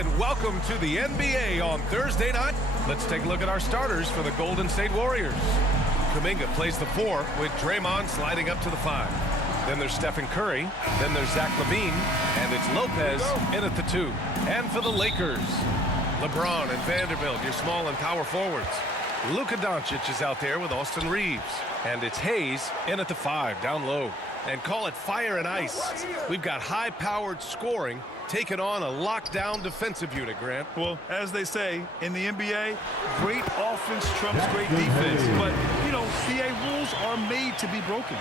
and welcome to the NBA on Thursday night. Let's take a look at our starters for the Golden State Warriors. Kuminga plays the 4 with Draymond sliding up to the 5. Then there's Stephen Curry. Then there's Zach LaVine. And it's Lopez in at the 2. And for the Lakers, LeBron and Vanderbilt, your small and power forwards. Luka Doncic is out there with Austin Reeves. And it's Hayes in at the 5, down low. And call it fire and ice. We've got high-powered scoring taking on a lockdown defensive unit, Grant. Well, as they say in the NBA, great offense trumps great defense. But, you know, CA rules are made to be broken.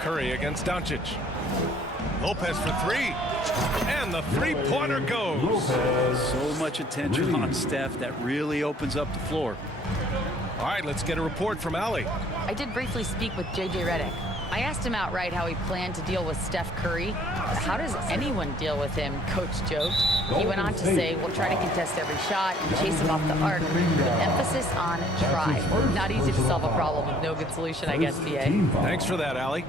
Curry against Doncic. Lopez for 3. And the three-pointer goes. So much attention on Steph. That really opens up the floor. All right, let's get a report from Allie. I did briefly speak with J.J. Redick. I asked him outright how he planned to deal with Steph Curry. How does anyone deal with him, Coach joked. He went on to say, we'll try to contest every shot and chase him off the arc, with emphasis on try. Not easy to solve a problem with no good solution, I guess, BA. Thanks for that, Allie.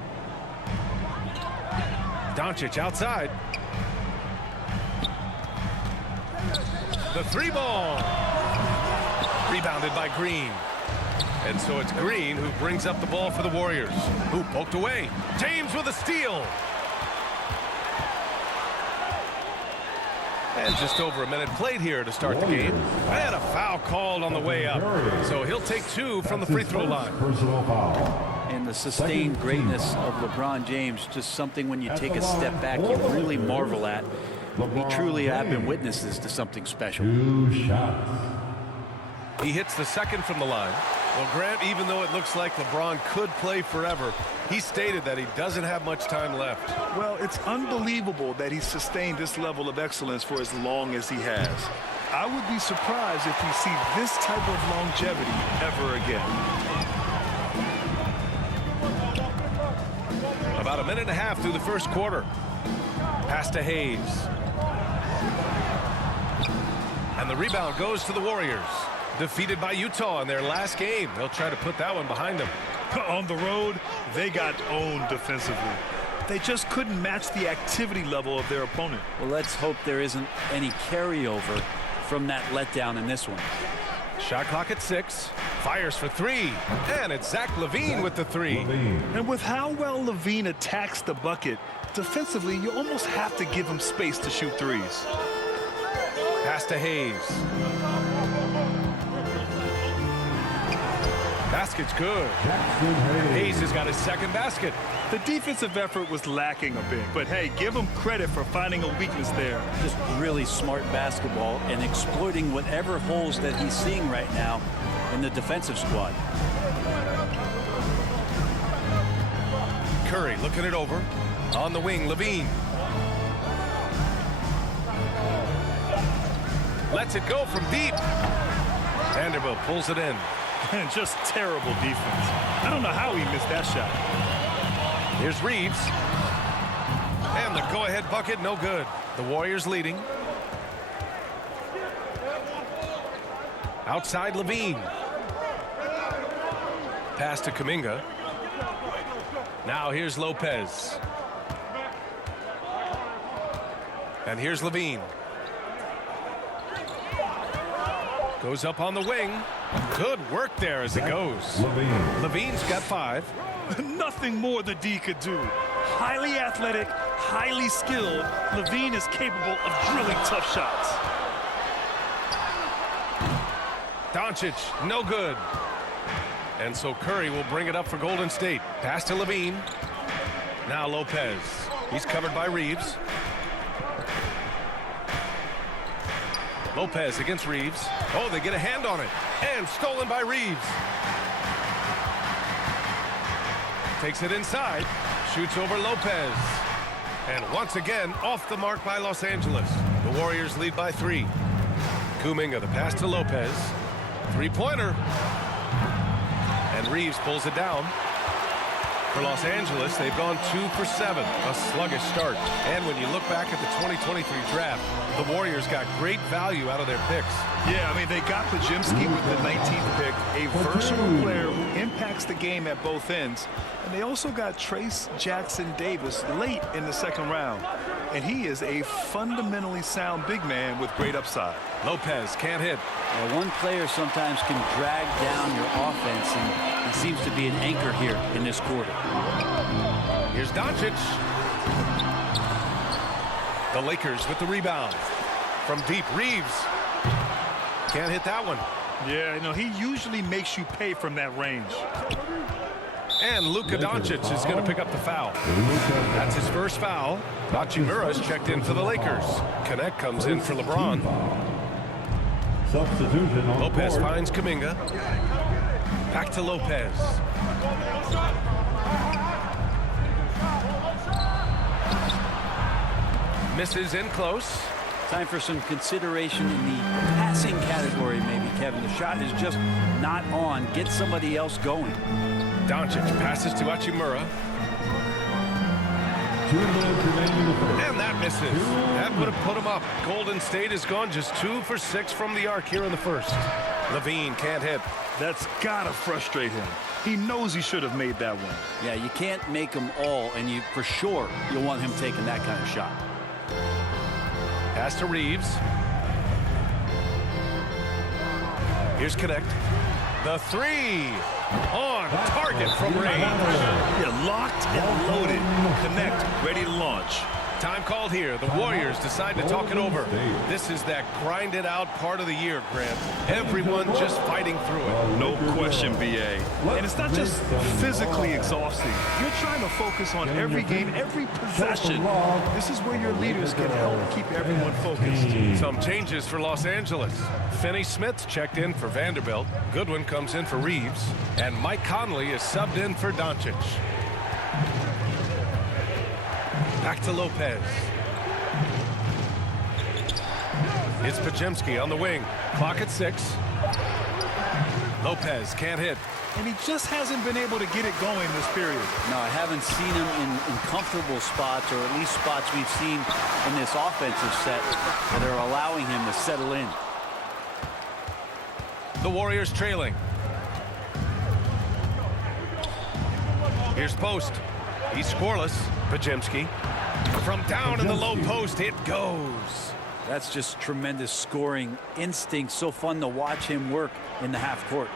Doncic outside. The 3-ball. Rebounded by Green. And so it's Green who brings up the ball for the Warriors. Who poked away. James with a steal. And just over a minute played here to start the game. And a foul called on the way up. So he'll take 2 from the free throw line. And the sustained greatness of LeBron James, just something when you take a step back, you really marvel at. We truly have been witnesses to something special. 2 shots. He hits the second from the line. Well, Grant, even though it looks like LeBron could play forever, he stated that he doesn't have much time left. Well, it's unbelievable that he's sustained this level of excellence for as long as he has. I would be surprised if we see this type of longevity ever again. About a minute and a half through the first quarter. Pass to Hayes. And the rebound goes to the Warriors. Defeated by Utah in their last game. They'll try to put that one behind them. On the road, they got owned defensively. They just couldn't match the activity level of their opponent. Well, let's hope there isn't any carryover from that letdown in this one. Shot clock at 6. Fires for 3. And it's Zach LaVine with the 3. And with how well LaVine attacks the bucket, defensively, you almost have to give him space to shoot threes. Pass to Hayes. Basket's good. Hayes has got his second basket. The defensive effort was lacking a bit, but hey, give him credit for finding a weakness there. Just really smart basketball and exploiting whatever holes that he's seeing right now in the defensive squad. Curry looking it over. On the wing, LaVine. Lets it go from deep. Vanderbilt pulls it in. And just terrible defense. I don't know how he missed that shot. Here's Reeves. And the go-ahead bucket, no good. The Warriors leading. Outside LaVine. Pass to Kuminga. Now here's Lopez. And here's LaVine. Goes up on the wing. Good work there as it goes. LaVine's got 5. Nothing more the D could do. Highly athletic, highly skilled, LaVine is capable of drilling tough shots. Doncic, no good. And so Curry will bring it up for Golden State. Pass to LaVine. Now Lopez. He's covered by Reeves. Lopez against Reeves. Oh, they get a hand on it. And stolen by Reeves. Takes it inside. Shoots over Lopez. And once again, off the mark by Los Angeles. The Warriors lead by 3. Kuminga, the pass to Lopez. Three-pointer. And Reeves pulls it down. For Los Angeles, they've gone 2 for 7. A sluggish start. And when you look back at the 2023 draft, the Warriors got great value out of their picks. Yeah, I mean, they got Pajimski with the 19th pick, a versatile player who impacts the game at both ends. And they also got Trace Jackson Davis late in the second round. and he is a fundamentally sound big man with great upside. Lopez can't hit. One player sometimes can drag down your offense, and he seems to be an anchor here in this quarter. Here's Doncic. The Lakers with the rebound. From deep, Reeves. Can't hit that one. Yeah, you know, he usually makes you pay from that range. And Luka Doncic is going to pick up the foul. That's his first foul. Hachimura's checked in for the Lakers. Connect comes in for LeBron. Substitution on Lopez court. finds Kuminga. Back to Lopez. Misses in close. Time for some consideration in the passing category, maybe, Kevin. The shot is just not on. Get somebody else going. Doncic passes to Hachimura. 2 minutes remaining in the first. And that misses. That would have put him up. Golden State has gone just 2 for 6 from the arc here in the first. Levine can't hit. That's gotta frustrate him. He knows he should have made that one. Yeah, you can't make them all, and you for sure you'll want him taking that kind of shot. Pass to Reeves. Here's Connect. The three. On target from range. Yeah, locked and loaded. Connect, ready to launch. Time called here. The Warriors decide to talk it over. This is that grinded out part of the year, Grant. Everyone just fighting through it. No question, BA. And it's not just physically exhausting. You're trying to focus on every game, every possession. This is where your leaders can help keep everyone focused. Some changes for Los Angeles. Finney Smith checked in for Vanderbilt. Goodwin comes in for Reeves. And Mike Conley is subbed in for Doncic. Back to Lopez. It's Podziemski on the wing. Clock at 6. Lopez can't hit. And he just hasn't been able to get it going this period. No, I haven't seen him in comfortable spots, or at least spots we've seen in this offensive set that are allowing him to settle in. The Warriors trailing. Here's Post. He's scoreless. Podziemski. From down in the low post, it goes. That's just tremendous scoring instinct. So fun to watch him work in the half court.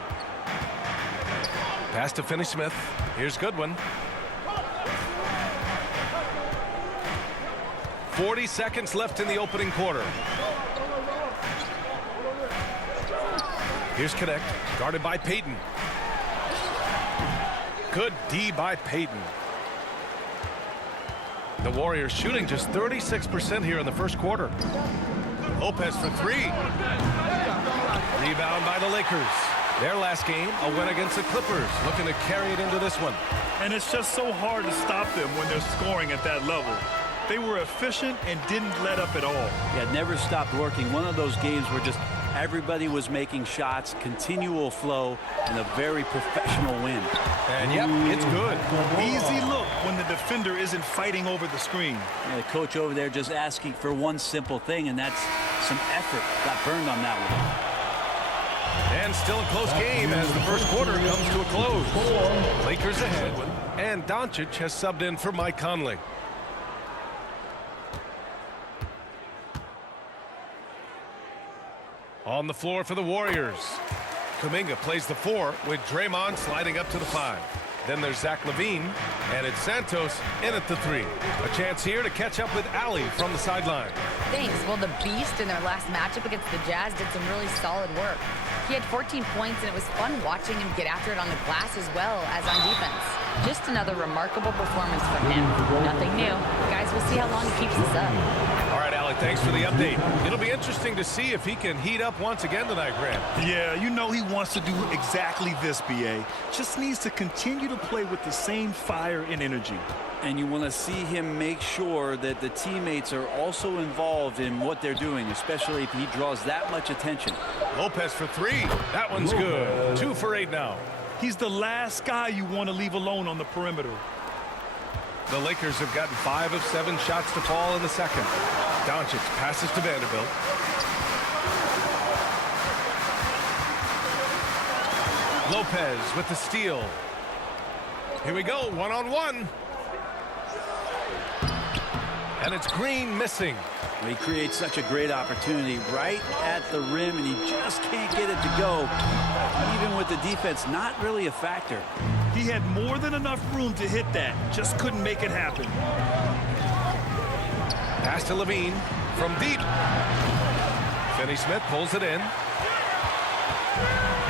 Pass to Finney Smith. Here's Goodwin. 40 seconds left in the opening quarter. Here's Connect, guarded by Payton. Good D by Payton. The Warriors shooting just 36% here in the first quarter. Lopez for 3. Rebound by the Lakers. Their last game, a win against the Clippers, looking to carry it into this one. And it's just so hard to stop them when they're scoring at that level. They were efficient and didn't let up at all. Yeah, never stopped working. One of those games where just everybody was making shots, continual flow, and a very professional win. And yep, it's good. Easy look when the defender isn't fighting over the screen. Yeah, the coach over there just asking for one simple thing, and that's some effort. Got burned on that one. And still a close game as the first quarter comes to a close. Lakers ahead, and Doncic has subbed in for Mike Conley. On the floor for the Warriors. Kuminga plays the 4 with Draymond sliding up to the 5. Then there's Zach LaVine, and it's Santos in at the 3. A chance here to catch up with Ali from the sideline. Thanks. Well, the Beast in their last matchup against the Jazz did some really solid work. He had 14 points, and it was fun watching him get after it on the glass as well as on defense. Just another remarkable performance from him. Nothing new. Guys, we'll see how long he keeps this up. All right, Ali, thanks for the update. It'll be interesting to see if he can heat up once again tonight, Grant. Yeah, you know he wants to do exactly this, BA. Just needs to continue to play with the same fire and energy. And you want to see him make sure that the teammates are also involved in what they're doing, especially if he draws that much attention. Lopez for 3. That one's good. 2 for 8 now. He's the last guy you want to leave alone on the perimeter. The Lakers have gotten 5 of 7 shots to fall in the second. Doncic passes to Vanderbilt. Lopez with the steal. Here we go, one-on-one. And it's Green missing. Well, he creates such a great opportunity right at the rim, and he just can't get it to go. Even with the defense, not really a factor. He had more than enough room to hit that. Just couldn't make it happen. Pass to Levine from deep. Finney-Smith pulls it in.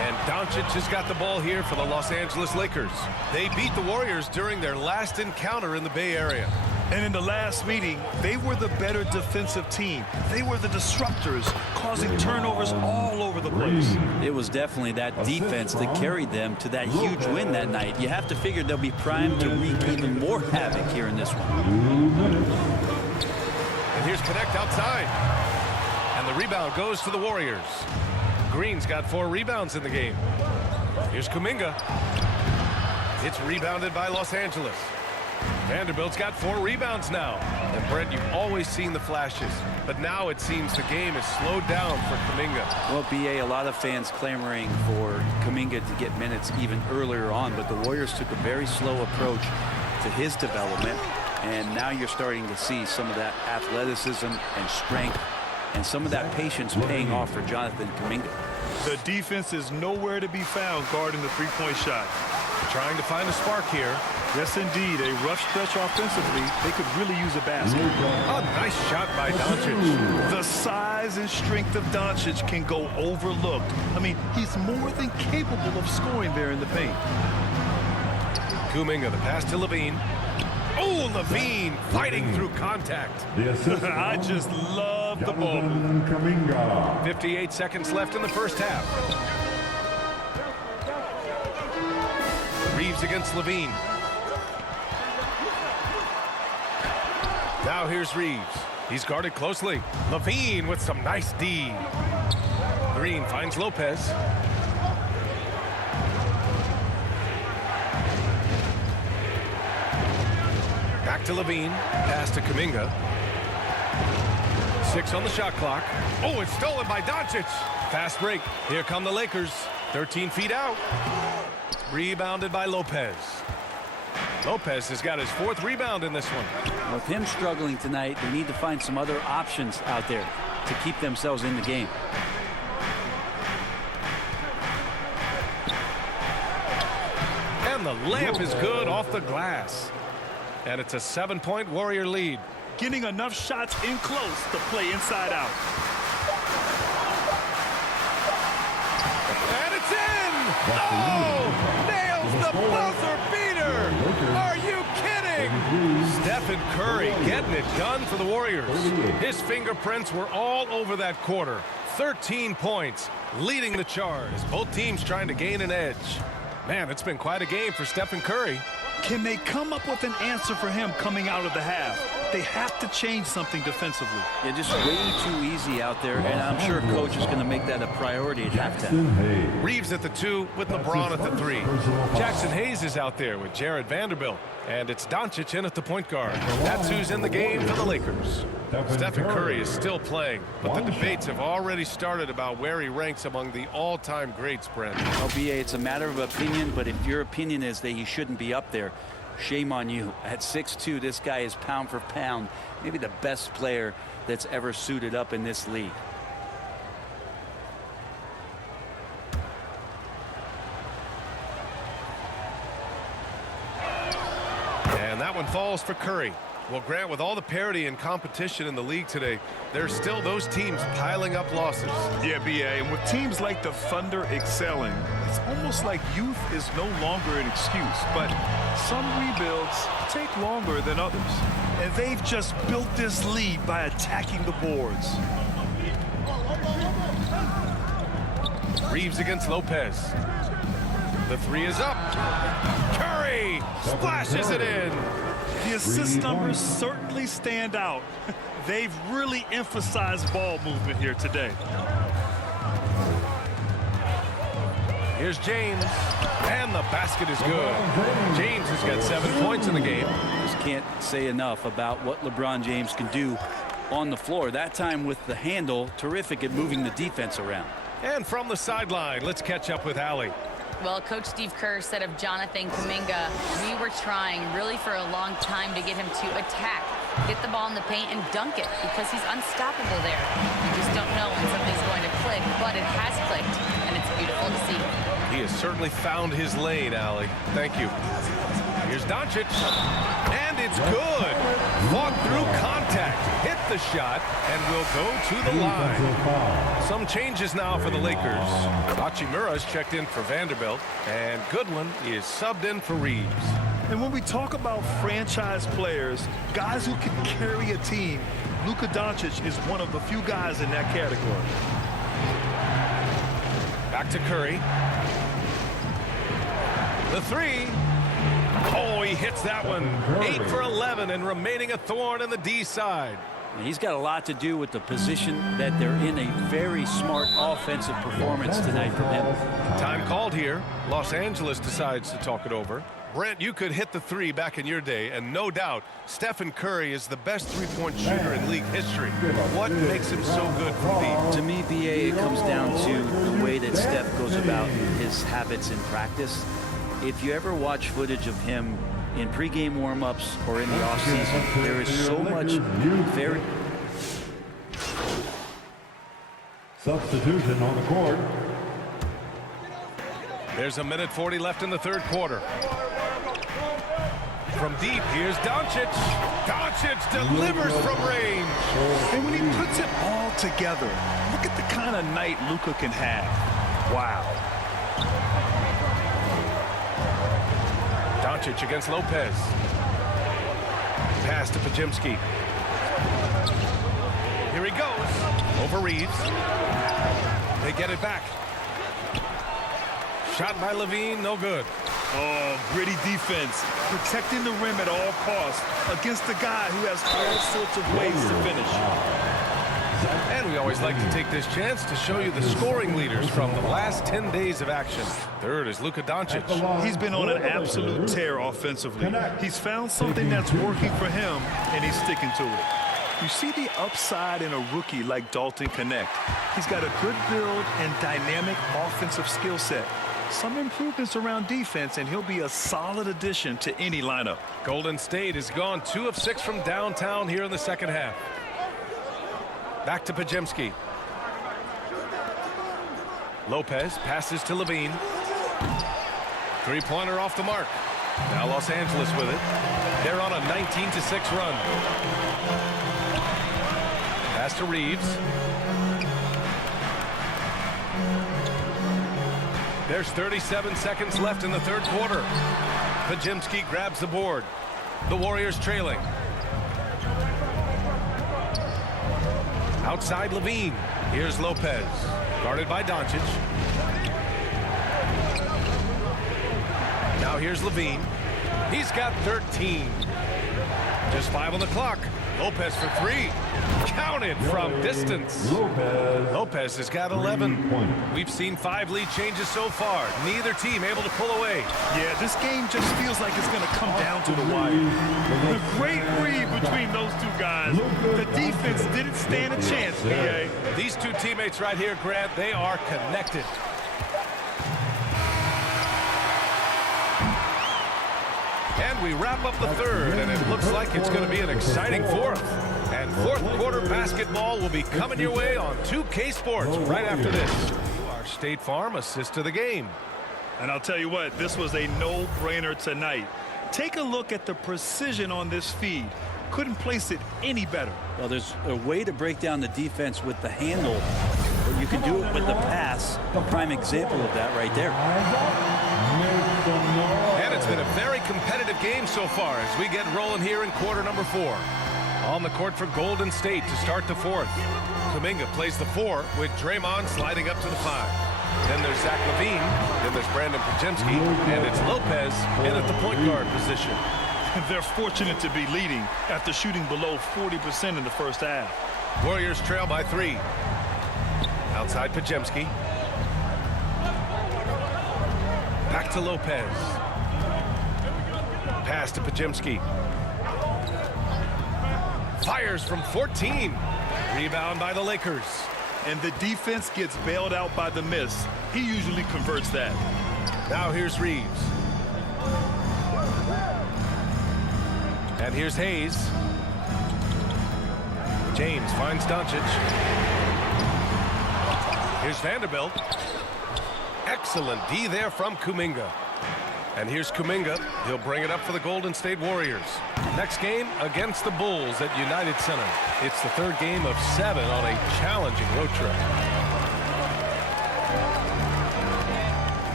And Doncic has got the ball here for the Los Angeles Lakers. They beat the Warriors during their last encounter in the Bay Area. And in the last meeting, they were the better defensive team. They were the disruptors, causing turnovers all over the place. It was definitely that defense that carried them to that huge win that night. You have to figure they'll be primed to wreak even more havoc here in this one. And here's Connect outside. And the rebound goes to the Warriors. Green's got 4 rebounds in the game. Here's Kuminga. It's rebounded by Los Angeles. Vanderbilt's got 4 rebounds now. And Brent, you've always seen the flashes, but now it seems the game is slowed down for Kuminga. Well, BA, a lot of fans clamoring for Kuminga to get minutes even earlier on, but the Warriors took a very slow approach to his development, and now you're starting to see some of that athleticism and strength and some of that patience paying off for Jonathan Kuminga. The defense is nowhere to be found guarding the three-point shot. Trying to find a spark here. Yes, indeed. A rough stretch offensively. They could really use a basket. A nice shot by Doncic. The size and strength of Doncic can go overlooked. I mean, he's more than capable of scoring there in the paint. Kuminga, the pass to Levine. Oh, Levine fighting through contact. I just love the ball. 58 seconds left in the first half. Reeves against Levine. Now here's Reeves. He's guarded closely. Levine with some nice D. Green finds Lopez. Back to Levine. Pass to Kuminga. 6 on the shot clock. Oh, it's stolen by Doncic. Fast break. Here come the Lakers. 13 feet out. Rebounded by Lopez. Lopez has got his 4th rebound in this one. With him struggling tonight, they need to find some other options out there to keep themselves in the game. And the layup is good off the glass. And it's a 7-point Warrior lead. Getting enough shots in close to play inside out. And it's in! Oh! Nails the buzzer beater! Are you kidding? Stephen Curry getting it done for the Warriors. His fingerprints were all over that quarter. 13 points, leading the charge. Both teams trying to gain an edge. Man, it's been quite a game for Stephen Curry. Can they come up with an answer for him coming out of the half? They have to change something defensively. Yeah, just way too easy out there, and I'm sure coach is going to make that a priority at halftime. Reeves at the 2 with LeBron at the 3. Jackson Hayes is out there with Jared Vanderbilt. And it's Doncic in at the point guard. That's who's in the game for the Lakers. Stephen Curry is still playing, but the debates have already started about where he ranks among the all-time greats, Brent. LBA, it's a matter of opinion, but if your opinion is that he shouldn't be up there, shame on you. At 6'2", this guy is pound for pound, maybe the best player that's ever suited up in this league. And that one falls for Curry. Well, Grant, with all the parity and competition in the league today, there's still those teams piling up losses. Yeah, BA, and with teams like the Thunder excelling, it's almost like youth is no longer an excuse. But some rebuilds take longer than others. And they've just built this lead by attacking the boards. Reeves against Lopez. The 3 is up. Curry splashes it in. The assist numbers certainly stand out. They've really emphasized ball movement here today. Here's James, and the basket is good. James has got 7 points in the game. Just can't say enough about what LeBron James can do on the floor. That time with the handle, terrific at moving the defense around. And from the sideline, let's catch up with Allie. Well, Coach Steve Kerr said of Jonathan Kuminga, we were trying really for a long time to get him to attack get the ball in the paint and dunk it because he's unstoppable there. You just don't know when something's going to click, but it has clicked, and it's beautiful to see. He has certainly found his lane, Allie. Thank you. Here's Doncic, and it's good. Fought through contact, hit the shot, and will go to the line. Some changes now for the Lakers. Hachimura's checked in for Vanderbilt, and Goodwin is subbed in for Reeves. And when we talk about franchise players, guys who can carry a team, Luka Doncic is one of the few guys in that category. Back to Curry. The three. Oh, he hits that one. 8 for 11 and remaining a thorn in the D side. And he's got a lot to do with the position that they're in. A very smart offensive performance tonight from him. Time called here. Los Angeles decides to talk it over. Brent, you could hit the three back in your day, and no doubt Stephen Curry is the best three-point shooter in league history. What makes him so good from deep? To me, BA, it comes down to the way that Steph goes about his habits in practice. If you ever watch footage of him in pregame warm-ups or in the offseason, there is so much very... Substitution on the court. There's a minute 40 left in the third quarter. From deep, here's Doncic. Doncic delivers from range. And when he puts it all together, look at the kind of night Luka can have. Wow. Doncic against Lopez. Pass to Pajemski. Here he goes. Over Reeves. They get it back. Shot by Levine, no good. Oh, gritty defense. Protecting the rim at all costs against a guy who has all sorts of ways to finish. And we always like to take this chance to show you the scoring leaders from the last 10 days of action. Third is Luka Doncic. He's been on an absolute tear offensively. He's found something that's working for him, and he's sticking to it. You see the upside in a rookie like Dalton Connect. He's got a good build and dynamic offensive skill set. Some improvements around defense, and he'll be a solid addition to any lineup. Golden State has gone 2 of 6 from downtown here in the second half. Back to Pajemski. Lopez passes to Levine. Three-pointer off the mark. Now Los Angeles with it. They're on a 19-6 run. Pass to Reeves. There's 37 seconds left in the third quarter. Pajemski grabs the board. The Warriors trailing. Outside Levine. Here's Lopez. Guarded by Doncic. Now here's Levine. He's got 13. Just 5 on the clock. Lopez for 3. Counted from distance. Lopez has got 11. We've seen 5 lead changes so far. Neither team able to pull away. Yeah, this game just feels like it's going to come down to the wire. The great read between those two guys. The defense didn't stand a chance, BA. These two teammates right here, Grant, they are connected. And we wrap up the third, and it looks like it's going to be an exciting fourth. And fourth quarter basketball will be coming your way on 2K Sports right after this. Our State Farm assist to the game. And I'll tell you what, this was a no-brainer tonight. Take a look at the precision on this feed. Couldn't place it any better. Well, there's a way to break down the defense with the handle, but you can do it with the pass. A prime example of that right there. And it's been a very competitive game so far as we get rolling here in quarter number 4. On the court for Golden State to start the fourth. Kuminga plays the 4 with Draymond sliding up to the 5. Then there's Zach LaVine. Then there's Brandon Pajemski. And it's Lopez in at the point guard position. They're fortunate to be leading after shooting below 40% in the first half. Warriors trail by 3. Outside Pajemski. Back to Lopez. Pass to Pajemski. Fires from 14. Rebound by the Lakers. And the defense gets bailed out by the miss. He usually converts that. Now here's Reeves. And here's Hayes. James finds Doncic. Here's Vanderbilt. Excellent D there from Kuminga. And here's Kuminga. He'll bring it up for the Golden State Warriors. Next game against the Bulls at United Center. It's the third game of 7 on a challenging road trip.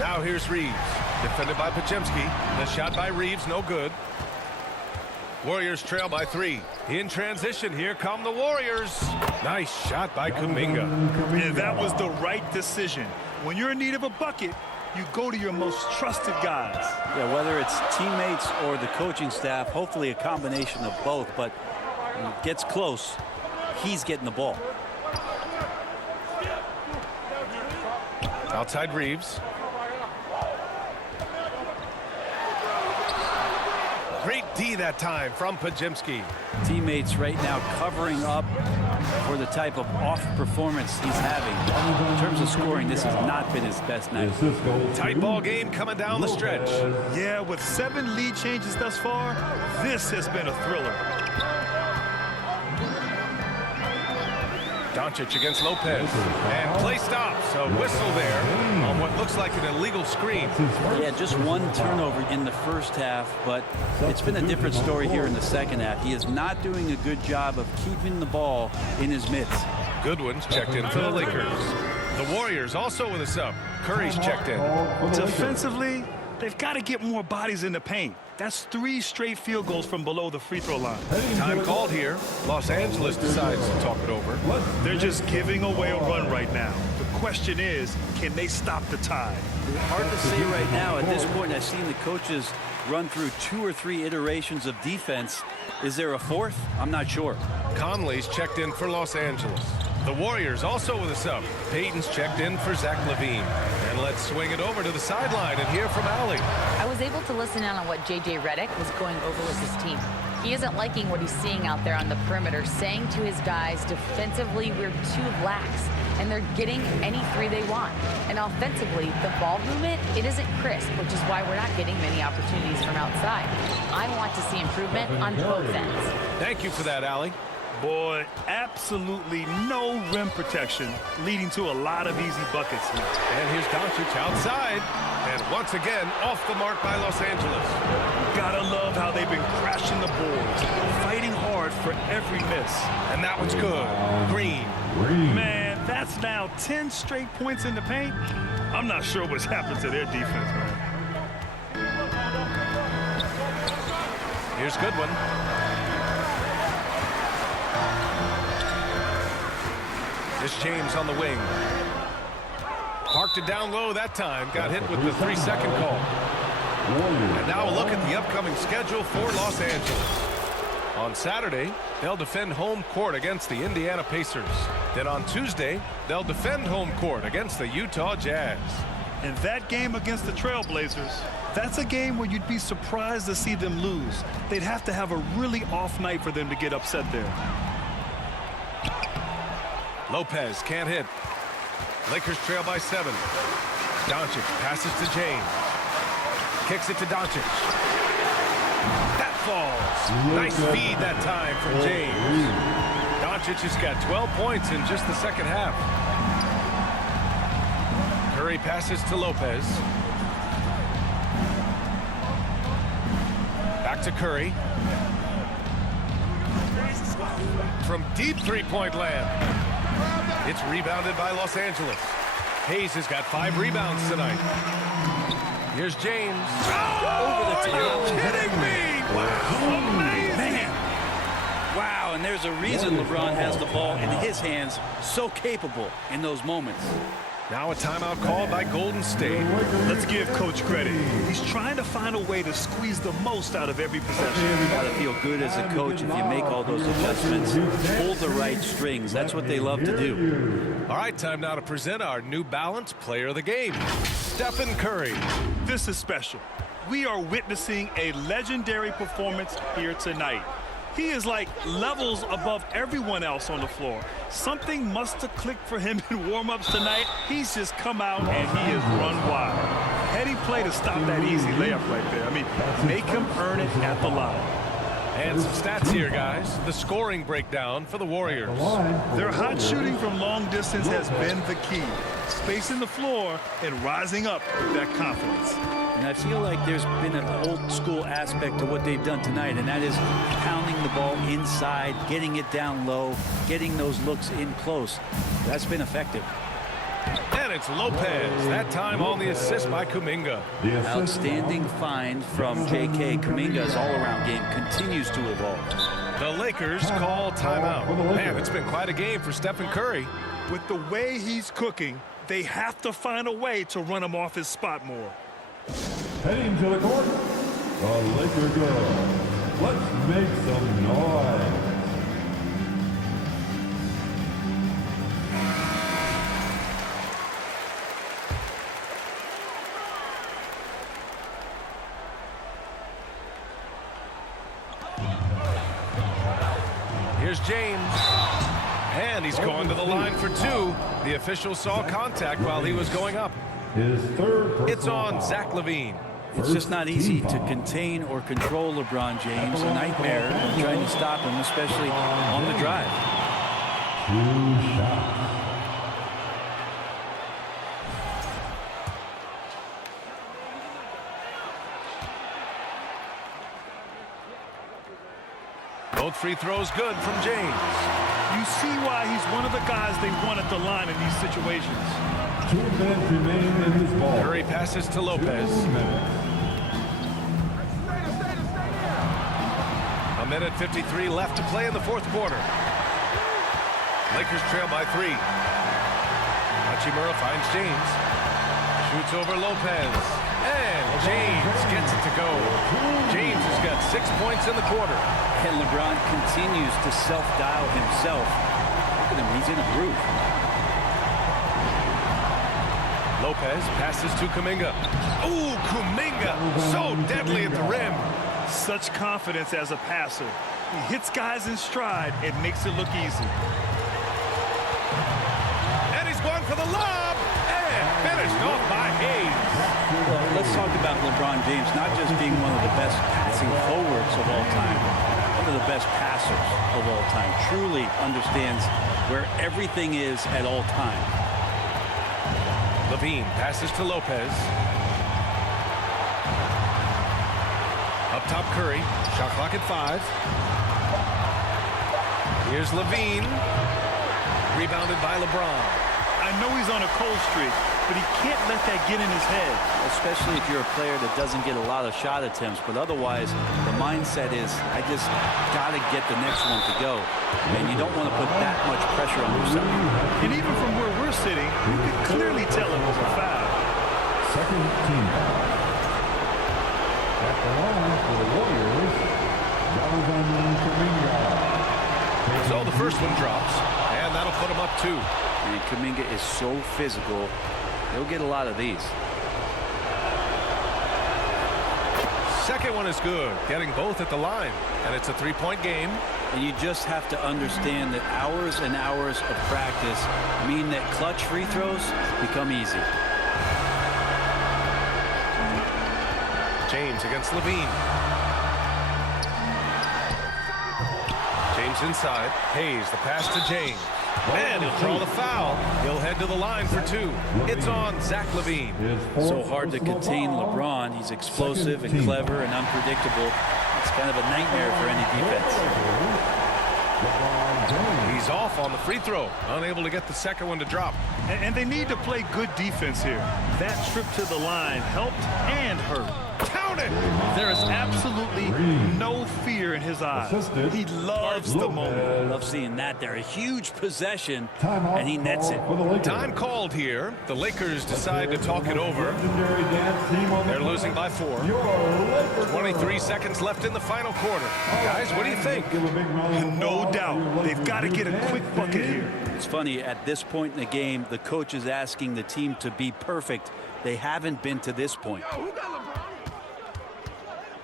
Now here's Reeves. Defended by Podziemski. The shot by Reeves, no good. Warriors trail by 3. In transition, here come the Warriors. Nice shot by Kuminga. And that was the right decision. When you're in need of a bucket, you go to your most trusted guys. Yeah, whether it's teammates or the coaching staff, hopefully a combination of both, but when it gets close, he's getting the ball. Outside Reeves. Great D that time from Podziemski. Teammates right now covering up for the type of off performance he's having. In terms of scoring, this has not been his best night. Tight ball game coming down the stretch. Yeah, with 7 lead changes thus far, this has been a thriller. Doncic against Lopez. And play stops. A whistle there on what looks like an illegal screen. Yeah, just one turnover in the first half, but it's been a different story here in the second half. He is not doing a good job of keeping the ball in his mitts. Goodwin's checked in for the Lakers. The Warriors also with a sub. Curry's checked in. Defensively, they've got to get more bodies in the paint. That's 3 straight field goals from below the free throw line. Time called here. Los Angeles decides to talk it over. They're just giving away a run right now. The question is, can they stop the tide? Hard to say right now. At this point, I've seen the coaches run through 2 or 3 iterations of defense. Is there a 4th? I'm not sure. Conley's checked in for Los Angeles. The Warriors also with a sub. Payton's checked in for Zach LaVine. And let's swing it over to the sideline and hear from Allie. I was able to listen in on what J.J. Redick was going over with his team. He isn't liking what he's seeing out there on the perimeter, saying to his guys, defensively, we're too lax, and they're getting any 3 they want. And offensively, the ball movement, it isn't crisp, which is why we're not getting many opportunities from outside. I want to see improvement on both ends. Thank you for that, Allie. Boy, absolutely no rim protection, leading to a lot of easy buckets here. And here's Doncic outside. And once again, off the mark by Los Angeles. Gotta love how they've been crashing the boards, fighting hard for every miss. And that one's good. Green. Man, that's now 10 straight points in the paint. I'm not sure what's happened to their defense, man. Here's Goodwin. This James on the wing. Parked it down low that time. Got hit with the 3-second call. And now a look at the upcoming schedule for Los Angeles. On Saturday, they'll defend home court against the Indiana Pacers. Then on Tuesday, they'll defend home court against the Utah Jazz. And that game against the Trailblazers, that's a game where you'd be surprised to see them lose. They'd have to have a really off night for them to get upset there. Lopez can't hit. Lakers trail by 7. Doncic passes to James. Kicks it to Doncic. That falls. Nice feed that time from James. Doncic has got 12 points in just the second half. Curry passes to Lopez. Back to Curry. From deep three-point land. It's rebounded by Los Angeles. Hayes has got 5 rebounds tonight. Here's James. Over the top. Are you kidding me? Wow. Man. Wow, and there's a reason LeBron has the ball in his hands, so capable in those moments. Now a timeout called by Golden State. Let's give Coach credit. He's trying to find a way to squeeze the most out of every possession. You got to feel good as a coach if you make all those adjustments. Pull the right strings. That's what they love to do. All right, time now to present our New Balance Player of the Game, Stephen Curry. This is special. We are witnessing a legendary performance here tonight. He is like levels above everyone else on the floor. Something must have clicked for him in warm-ups tonight. He's just come out and he has run wild. Heady play to stop that easy layup right there. I mean, make him earn it at the line. And some stats here, guys. The scoring breakdown for the Warriors. Their hot shooting from long distance has been the key. Spacing the floor and rising up with that confidence. And I feel like there's been an old school aspect to what they've done tonight, and that is pounding the ball inside, getting it down low, getting those looks in close. That's been effective. And it's Lopez, that time on the assist by Kuminga. Outstanding find from J.K. Kuminga's all-around game continues to evolve. The Lakers call timeout. Man, it's been quite a game for Stephen Curry. With the way he's cooking, they have to find a way to run him off his spot more. Heading to the court, the Laker girls. Let's make some noise. Here's James. And he's going to the line for two. The official saw contact while he was going up. His third. It's on Zach LaVine. It's just not easy to contain or control LeBron James. A nightmare trying to stop him, especially on the drive. 2 shots. Both free throws good from James. You see why he's one of the guys they want at the line in these situations. 2 minutes remain in this ball. Curry passes to Lopez. 2 minutes. A minute 53 left to play in the fourth quarter. Lakers trail by 3. Hachimura finds James. Shoots over Lopez. And James gets it to go. James has got 6 points in the quarter. And LeBron continues to self-dial himself. Look at him, he's in a groove. Lopez passes to Kuminga. Ooh, Kuminga, so deadly at the rim. Such confidence as a passer. He hits guys in stride and makes it look easy. And he's going for the lob. And finished off by Hayes. Well, let's talk about LeBron James not just being one of the best passing forwards of all time, one of the best passers of all time. Truly understands where everything is at all time. LaVine passes to Lopez. Up top, Curry. Shot clock at 5. Here's LaVine. Rebounded by LeBron. I know he's on a cold streak, but he can't let that get in his head. Especially if you're a player that doesn't get a lot of shot attempts, but otherwise the mindset is, I just got to get the next one to go. And you don't want to put that much pressure on yourself. And even from where we're sitting, you can clearly tell it was a foul. Second team foul. At the line for the Warriors, Jonathan Kuminga. So the first one drops, and that'll put him up 2. And Kuminga is so physical, he'll get a lot of these. Second one is good, getting both at the line. And it's a 3-point game. And you just have to understand that hours and hours of practice mean that clutch free throws become easy. James against LaVine. James inside. Hayes, the pass to James. And he'll draw the foul. He'll head to the line for 2. It's on Zach LaVine. So hard to contain LeBron. He's explosive and clever and unpredictable. It's kind of a nightmare for any defense. He's off on the free throw. Unable to get the second one to drop. And they need to play good defense here. That trip to the line helped and hurt. Count it! There is absolutely no fear in his eyes. He loves the moment. I love seeing that there. A huge possession, and he nets it. Time called here. The Lakers decide to talk it over. They're losing by 4. 23 seconds left in the final quarter. Guys, what do you think? No doubt. They've got to get a quick bucket here. It's funny, at this point in the game, the coach is asking the team to be perfect. They haven't been to this point.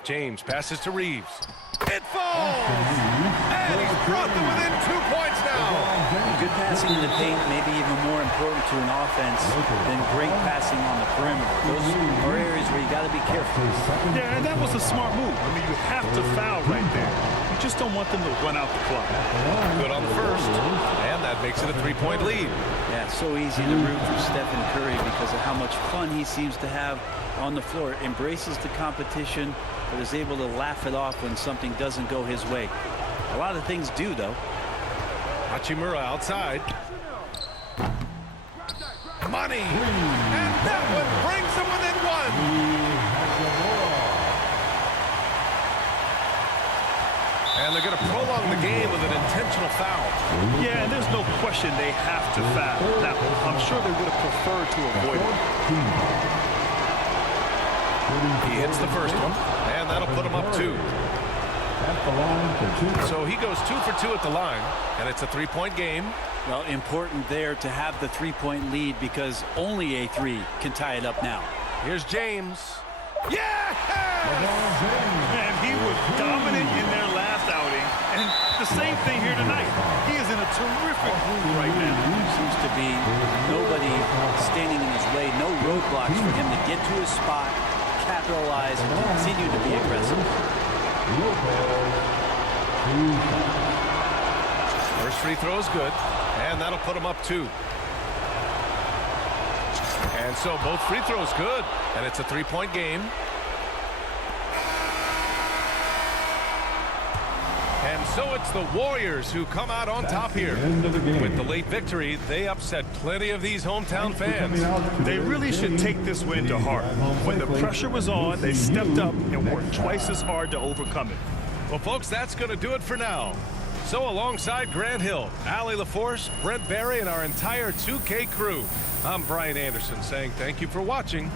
James passes to Reeves. It falls! And he's brought them within 2 points now. Good passing in the paint may be even more important to an offense than great passing on the perimeter. Those are areas where you got to be careful. Yeah, and that was a smart move. I mean, you have to foul right there. just don't want them to run out the clock. Good on the first, and that makes it a 3-point lead. Yeah, it's so easy to root for Stephen Curry because of how much fun he seems to have on the floor. Embraces the competition, but is able to laugh it off when something doesn't go his way. A lot of things do, though. Hachimura outside. Money! And that one brings them within one! And they're going to prolong the game with an intentional foul. Yeah, and there's no question they have to foul. Now, I'm sure they would have preferred to avoid it. He hits the first one, and that'll put him up 2. So he goes 2 for 2 at the line, and it's a 3-point game. Well, important there to have the 3-point lead because only a 3 can tie it up now. Here's James. Yeah! Man, he was dominant in their last outing, and the same thing here tonight. He is in a terrific mood right now. Seems to be nobody standing in his way, no roadblocks for him to get to his spot, capitalize, and continue to be aggressive. First free throw is good, and that'll put him up 2. And so both free throws good, and it's a 3-point game. And so it's the Warriors who come out on top here. With the late victory, they upset plenty of these hometown fans. They really should take this win to heart. When the pressure was on, they stepped up and worked twice as hard to overcome it. Well, folks, that's going to do it for now. So alongside Grant Hill, Allie LaForce, Brent Barry, and our entire 2K crew, I'm Brian Anderson saying thank you for watching.